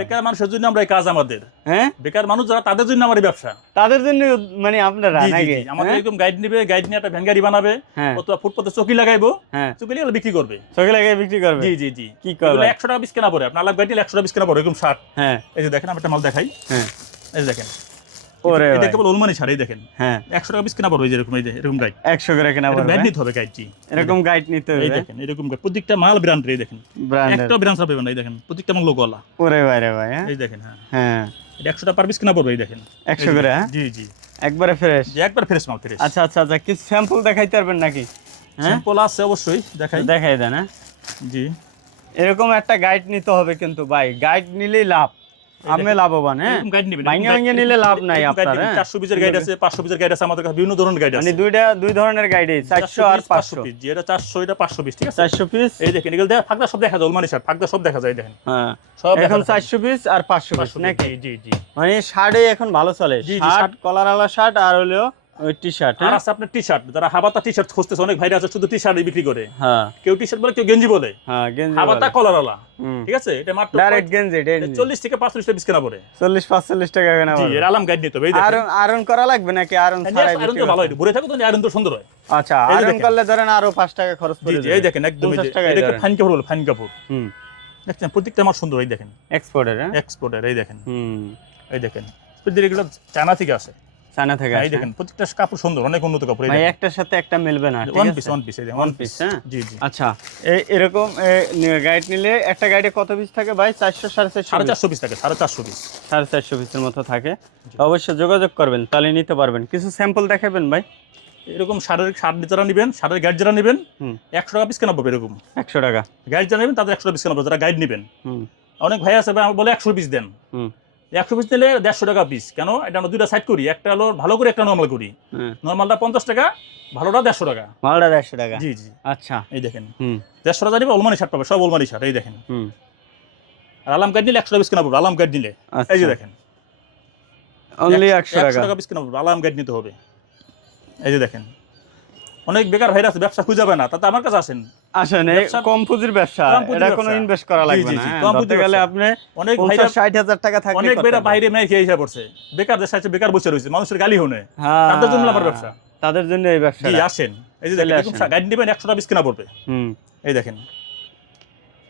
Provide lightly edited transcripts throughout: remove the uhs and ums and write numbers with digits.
বেকার মানুষের জন্য আমরা এই কাজ আমাদের। হ্যাঁ, বেকার মানুষ যারা তাদের জন্য আমার এই ব্যবসা। তাদের জন্য মানে আপনারা জি, জি, নাকি? জি। আমাদের এরকম গাইড নিবে, গাইড নিয়ে একটা ভ্যান গাড়ি বানাবে, হ্যাঁ, অথবা ফুটপাতে চকি লাগাইবো, হ্যাঁ, চকি লাগিয়ে বিক্রি করবে। চোখে লাগিয়ে বিক্রি করবে। জি, জি, জি। কি এগুলো করবে? 100 টাকা পিস কেনা পড়ে। আপনার আলাপ গাড়ি নিলে 100 টাকা পিস কেনা পড়ে, এরকম শার্ট। হ্যাঁ, এই যে দেখেন, আমি একটা মাল দেখাই। হ্যাঁ, এই যে দেখেন, ওরে এটা ভাই, কেবল ওলমানি শাড়ি। এই দেখেন, হ্যাঁ, 100 টাকা পিস কেনা পড়বে। এই যে এরকম, এই যে এরকম গাইড 100 করে কেনা এটা পড়বে। গাইড নিতে হবে, গাইড। জি, এরকম গাইড নিতে এই হবে দেখেন, এরকম guide। প্রত্যেকটা মাল ব্র্যান্ডের। এই দেখেন, ব্র্যান্ডের। একটা ব্র্যান্ড পাবেন না। এই দেখেন, প্রত্যেকটা মাল লোগোওয়ালা। ওরে ভাই রে ভাই, হ্যাঁ, এই দেখেন, হ্যাঁ, হ্যাঁ, এটা 100 টাকা পার পিস কেনা পড়বে। এই দেখেন, 100 করে, হ্যাঁ, জি, জি, একবারে ফ্রেশ। যে একবার ফ্রেশ মাল, ফ্রেশ। আচ্ছা আচ্ছা আচ্ছা, কিছু স্যাম্পল দেখাইতে পারবেন নাকি? হ্যাঁ, স্যাম্পল আছে অবশ্যই, দেখাই। দেখাই দেন। হ্যাঁ, জি, এরকম একটা গাইড নিতে হবে কিন্তু ভাই, গাইড নিলেই লাভ, আপনি লাভবান। হ্যাঁ, এরকম গাইড নেবেন। ভাঙে ভাঙে নিলে লাভ নাই আপনার। হ্যাঁ, 400 পিসের গাইড আছে, 500 পিসের গাইড আছে, আমাদের কাছে বিভিন্ন ধরনের গাইড মানে আছে। দুই ধরনের গাইডই, 400 আর 500 পিস। জি, এটা 400, এটা 500 পিস, ঠিক আছে? 400 পিস। এই দেখেন, এগুলো ফাঁকদা সব দেখা যায়, ওলমানি শার্ট ফাঁকদা সব দেখা যায়। দেখেন, হ্যাঁ, সব এখন দেখা যায়। 400 পিস আর 500 পিস 500 নাকি? জি, জি, জি। মানে শার্টে এখন ভালো চলে, জি, জি, শার্ট, শার্ট। কলারওয়ালা শার্ট আর হলো ওই টি-শার্ট। আর হ্যাঁ, আছে আপনার টি-শার্ট, যারা হাবাতা টি-শার্ট খুঁজতেছে, অনেক ভাইরা আছে শুধু টি-শার্টই বিক্রি করে। হ্যাঁ, কেউ টি-শার্ট বলে, কেউ গেঞ্জি বলে। হ্যাঁ, গেঞ্জি হাবাতা কলারওয়ালা, হুম, ঠিক আছে? এটা মাত্র ডাইরেক্ট গেঞ্জি, 40 থেকে 45 টাকা পিস কেনা পড়ে। 40-45 টাকা কেনা জি, পড়বে। এর আলাম গাইড নিতে হবে। এই দেখেন, আয়রন আয়রন করা লাগবে নাকি আয়রন ছাড়াই আয়রন বিক্রি তো ভালো হয়, করছেন? ভরে থাকো তো আয়রন তো সুন্দর হয়। আচ্ছা, এই যে আয়রন দেখেন। করলে ধরেন আরো 5 টাকা খরচ জি, পড়ে জি, যাবে। এই দেখেন, একদম এই 50 যে টাকায় এটা ধরেন। ফাইন কাপড় হলো, ফাইন কাপড়। হুম, দেখছেন, প্রত্যেকটা আমার সুন্দর। এই দেখেন, এক্সপোর্টের। হ্যাঁ, এক্সপোর্টার। এই দেখেন, হুম, এই দেখেন, এগুলো চায়না থেকে আসে। চায়না থেকে এই আসে। দেখেন, প্রত্যেকটা কাপড় সুন্দর, অনেক উন্নত কাপড়। এই ভাই দেখেন, একটার সাথে একটা মিলবে না, ঠিক ওয়ান আছে? Piece, one piece. এই দেখেন, ওয়ান ওয়ান পিস। পিস। হ্যাঁ, জি, জি। আচ্ছা, এরকম গাইড নিলে একটা গাইডে কত পিস থাকে ভাই? 400 450 450 পিস থাকে, 450 পিস। 450 পিসের মতো থাকে। অবশ্যই যোগাযোগ করবেন, তাহলে নিতে পারবেন। কিছু স্যাম্পল দেখাবেন ভাই? এরকম শার্ট যারা নেবেন, শার্টের গাইড যারা নেবেন, হুম, 100 টাকা পিস কেনা পড়বে। এরকম 100 টাকা। গাইড যারা নেবেন তাদের 100 টাকা পিস কেনা পড়বে, যারা গাইড নেবেন। হুম, অনেক ভাই আছে, ভাই আমার বলে 100 পিস দেন। হুম, 100 পিস নিলে 150 টাকা পিস। কেন? এটা আমরা দুইটা সাইড করি, একটা হলো ভালো করে, একটা নর্মাল করি। হ্যাঁ, নর্মালটা 50 টাকা, ভালোটা 150 টাকা। মালটা 150 টাকা। জি, জি। আচ্ছা, এই দেখেন, হুম, 150 টাকা নিবে, ওলমানি শার্ট পাবে, সব ওলমানি শার্ট। এই দেখেন, হুম, আর আলাম গাইড নিলে 100 টাকা পিস কেনা পড়বে। আলাম গাইড নিলে এই যে দেখেন, অনলি 100 টাকা। 100 টাকা পিস কেনা পড়বে, আলাম গাইড নিতে হবে। এই যে দেখেন, অনেক বেকার ভাইরা আছে, ব্যবসা খুঁজে পায় না, তাতে আমার কাছে আসেন। আসেন, এই ব্যবসা- কম পুঁজির ব্যবসা, কম পুঁজির এটা কোনো ব্যবসা। ইনভেস্ট করা জি, লাগবে জি, না। জি, হ্যাঁ, কম ধরতে পুঁজির গেলে ব্যবসা। আপনি অনেক ভাইরা 50-60 হাজার টাকা থাকলে অনেক করতে ভাইরা পারবেন। বাইরে মেয়ে খেয়ে এসে পড়ছে, বেকার দেশে আছে, বেকার বসে রয়েছে, মানুষের গালি হনে। হ্যাঁ, তাদের জন্য আমার ব্যবসা। তাদের জন্য এই ব্যবসা। জি, আসেন। এই যে চলে দেখেন, আসেন। গাইড নেবেন, 100 টাকা পিস কেনা পড়বে। হুম, এই দেখেন,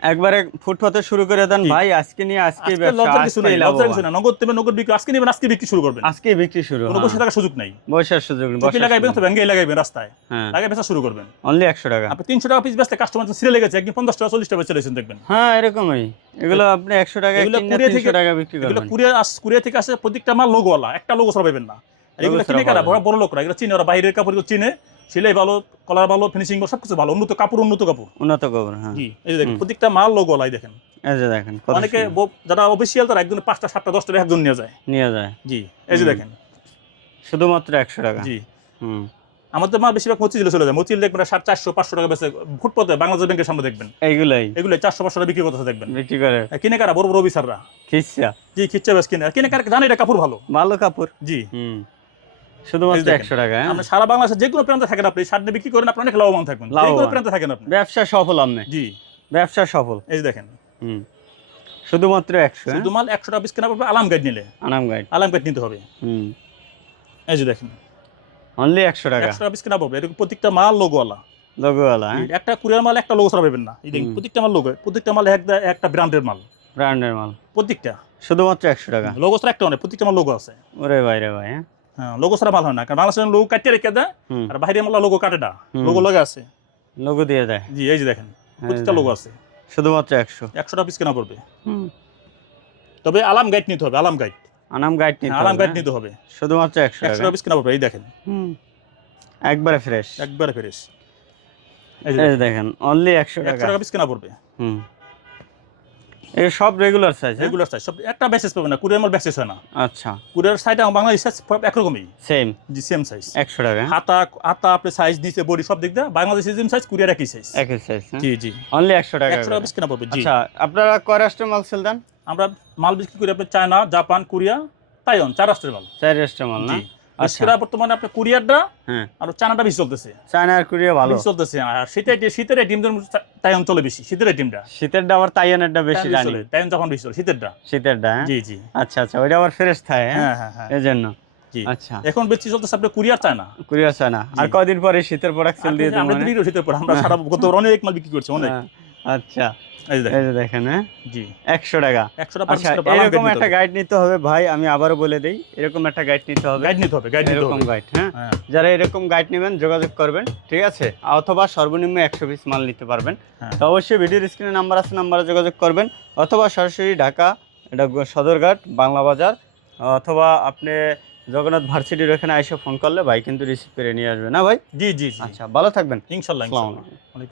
একবারে ফুটপাতে শুরু করে দেন জি। ভাই, আজকে নিয়ে আজকেই আজকে ব্যবসা, লজ্জার কিছু নাই, আজকেই লজ্জার কিছু লাভবান। না। নগদ দেবেন, নগদ বিক্রি আজকে নেবেন, আজকে বিক্রি শুরু করবেন। আজকেই বিক্রি শুরু। কোনো বসে থাকার সুযোগ নাই। বসার সুযোগ নেই, চুপি লাগাইবেন বসার তো ব্যাঙ্গে লাগাইবেন, রাস্তায় হ্যাঁ, লাগাই বেচা শুরু করবেন। অনলি 100 টাকা। আপনি 300 টাকা পিস বেচতে কাস্টমার সিরিয়াল লেগেছে, একদিন 50 টাকা 40 টাকা বেচে রয়েছেন, দেখবেন। হ্যাঁ, এরকমই। এগুলো আপনি 100 টাকায় এগুলো কিনে কুরিয়ার 300 টাকা বিক্রি এগুলো করবেন। কুরিয়ার থেকে আসে, প্রত্যেকটা মাল লোগোওয়ালা, একটা লোগো ছাড়া পাবেন না। আর এগুলো ছাড়া কিনে কারা? পাবেন বড় লোকরা, এগুলো চিনে, ওরা বাইরের কাপড় চিনে, সেলাই ভালো, কলার ভালো, ফিনিশিং ভালো, সবকিছু ভালো, উন্নত কাপড়, উন্নত কাপড়। উন্নত খবর। হ্যাঁ, জি, এই যে দেখেন, প্রত্যেকটা মাল লোগোওয়ালা। এই দেখেন, এই যে দেখেন কত অনেকে সুন্দর। যারা অফিসিয়াল, তারা একজনে 5টা 7টা 10টা একজন নিয়ে যায়। নিয়ে যায়। জি, এই যে দেখেন, শুধুমাত্র 100 টাকা। জি। হুম, আমাদের মাল বেশিরভাগ মতিঝিলে চলে যায়। মতিঝিল দেখবেন 400-500 টাকা বেচে, ফুটপাতে বাংলাদেশ ব্যাংকের সামনে দেখবেন, এইগুলাই এগুলো 400-500 টাকা বিক্রি করতেছে দেখবেন। বিক্রি করে কিনে কারা? বড় বড় অফিসাররা। খিচ্ছা জি, খিচ্ছে বেশ কিনে। আর কিনে কারা জানে এটা কাপড় ভালো। ভালো কাপড়। জি, হুম, এই শুধুমাত্র যে দেখেন, 100 টাকা। হ্যাঁ, আপনি সারা বাংলাদেশে যে কোনো প্রান্তে থাকেন, আপনি শার্ট বিক্রি করেন, আপনি অনেক লাভবান থাকবেন। যে কোনো লাভবান। প্রান্তে থাকেন আপনি। ব্যবসা সফল আপনি। জি, ব্যবসা সফল। এই যে দেখেন, হুম, শুধুমাত্র 100। শুধু মাল 100 টাকা পিস কেনা পড়বে। আলাম গাইড নিলে আনাম গাইড। আলাম গাইড নিতে হবে। হুম, এই যে দেখেন, অনলি 100 টাকা। 100 টাকা পিস কেনা পড়বে। এরকম প্রত্যেকটা মাল লোগোওয়ালা। লোগোওয়ালা। হ্যাঁ, একটা কুরিয়ার মাল একটা লোগো ছাড়া পাবেন না। এই দেখেন, প্রত্যেকটা মাল লোগো, প্রত্যেকটা মাল একটা ব্র্যান্ডের মাল, ব্র্যান্ডের মাল। প্রত্যেকটা। শুধুমাত্র 100 টাকা। লোগো ছাড়া একটা অনেক, প্রত্যেকটা মাল লোগো আছে। ওরে ভাই রে ভাই। হ্যাঁ, হ্যাঁ, লোগো ছাড়া মাল হয় না, কারণ বাংলাদেশের লোগো কাটিয়ে রেখে দেয়, হুম, আর বাইরে মাল লোগো কাটে না, হুম। লোগো লগা আছে। লোগো দিয়ে দেয়। জি, এই যে দেখেন, প্রত্যেকটা লোগো আছে। শুধুমাত্র 100। 100 টাকা পিস কেনা পড়বে। হুম, তবে আলাম গাইড নিতে হবে, আলাম গাইড। আনাম গাইড নিতে আলাম হবে। গাইড নিতে হবে। শুধুমাত্র 100 100 টাকা। টাকা পিস কেনা পড়বে। এই দেখেন, হুম, একবারে ফ্রেশ। একবারে ফ্রেশ। এই যে এই দেখেন, দেখেন অনলি 100 100 টাকা। টাকা পিস কেনা পড়বে। হুম, এই সব রেগুলার সাইজ। রেগুলার সাইজ, সব একটা ব্যাচেস পাবে না, কুরিয়ার মাল ব্যাচেস হয় না। আচ্ছা, কুরিয়ার সাইজ বাংলাদেশ সাইজ একরকমই। সেম জি, সেম সাইজ। 100 টাকা। হাতা হাতা আপনি সাইজ নিচে বডি সব দিক দিয়ে বাংলাদেশের সেম সাইজ, কুরিয়ার একই সাইজ। একই সাইজ। জি, জি। অনলি 100 টাকা। 100 টাকা পিস কেনা পড়বে। জি, আচ্ছা, আপনারা কয় রাষ্ট্রের মাল সেল দেন? আমরা মাল বিক্রি করি আপনি চায়না, জাপান, কোরিয়া, তাইওয়ান, 4 রাষ্ট্রের মাল। 4 রাষ্ট্রের মাল না? জি। আচ্ছা বিশেষ বর্তমানে আপনার কুরিয়ারটা হ্যাঁ আর চায়নাটা বেশি চলতেছে, চায়নার কুরিয়া ভালো, বেশি চলতেছে। আর শীতের এই ডিমদের তাই চলে বেশি, শীতের এই ডিমটা শীতেরটা আবার তাইয়ানেরটা বেশি জানি, তাই যখন বেশি চলে শীতেরটা। শীতেরটা হ্যাঁ? জি জি আচ্ছা আচ্ছা, ওইটা আবার ফ্রেশ থাকে হ্যাঁ হ্যাঁ হ্যাঁ এই জন্য। জি আচ্ছা এখন বেশি চলতেছে আপনার কুরিয়ার চায়না। Courier China. আর জি। কয়দিন পরে শীতের প্রোডাক্ট সেল দিয়ে দেবো আমরা মানে? দিল্লির শীতের পর আমরা সারা গত অনেক মাল বিক্রি করছি অনেক। হ্যাঁ, আচ্ছা এই যে এই দেখেন যে দেখেন হ্যাঁ জি 100 টাকা। 100টা আচ্ছা 50 টা এরকম একটা গাইড নিতে হবে ভাই, আমি আবারও বলে দেই, এরকম একটা গাইড নিতে হবে, গাইড নিতে হবে, গাইড নিতে এরকম হবে। গাইড হ্যাঁ। হ্যাঁ যারা এরকম গাইড নেবেন যোগাযোগ করবেন, ঠিক আছে, অথবা সর্বনিম্ন 100 পিস মাল নিতে পারবেন। হ্যাঁ তো অবশ্যই ভিডিওর স্ক্রিনে নাম্বার আছে, নাম্বারে যোগাযোগ করবেন, অথবা সরাসরি ঢাকা এটা সদরঘাট বাংলা বাজার, অথবা আপনি জগন্নাথ ভার্সিটির ওখানে এসে ফোন করলে ভাই কিন্তু রিসিভ করে নিয়ে আসবে না ভাই। জি জি জি আচ্ছা ভালো থাকবেন, ইনশাআল্লাহ আসসালামু ইনশাআল্লাহ। আলাইকুম।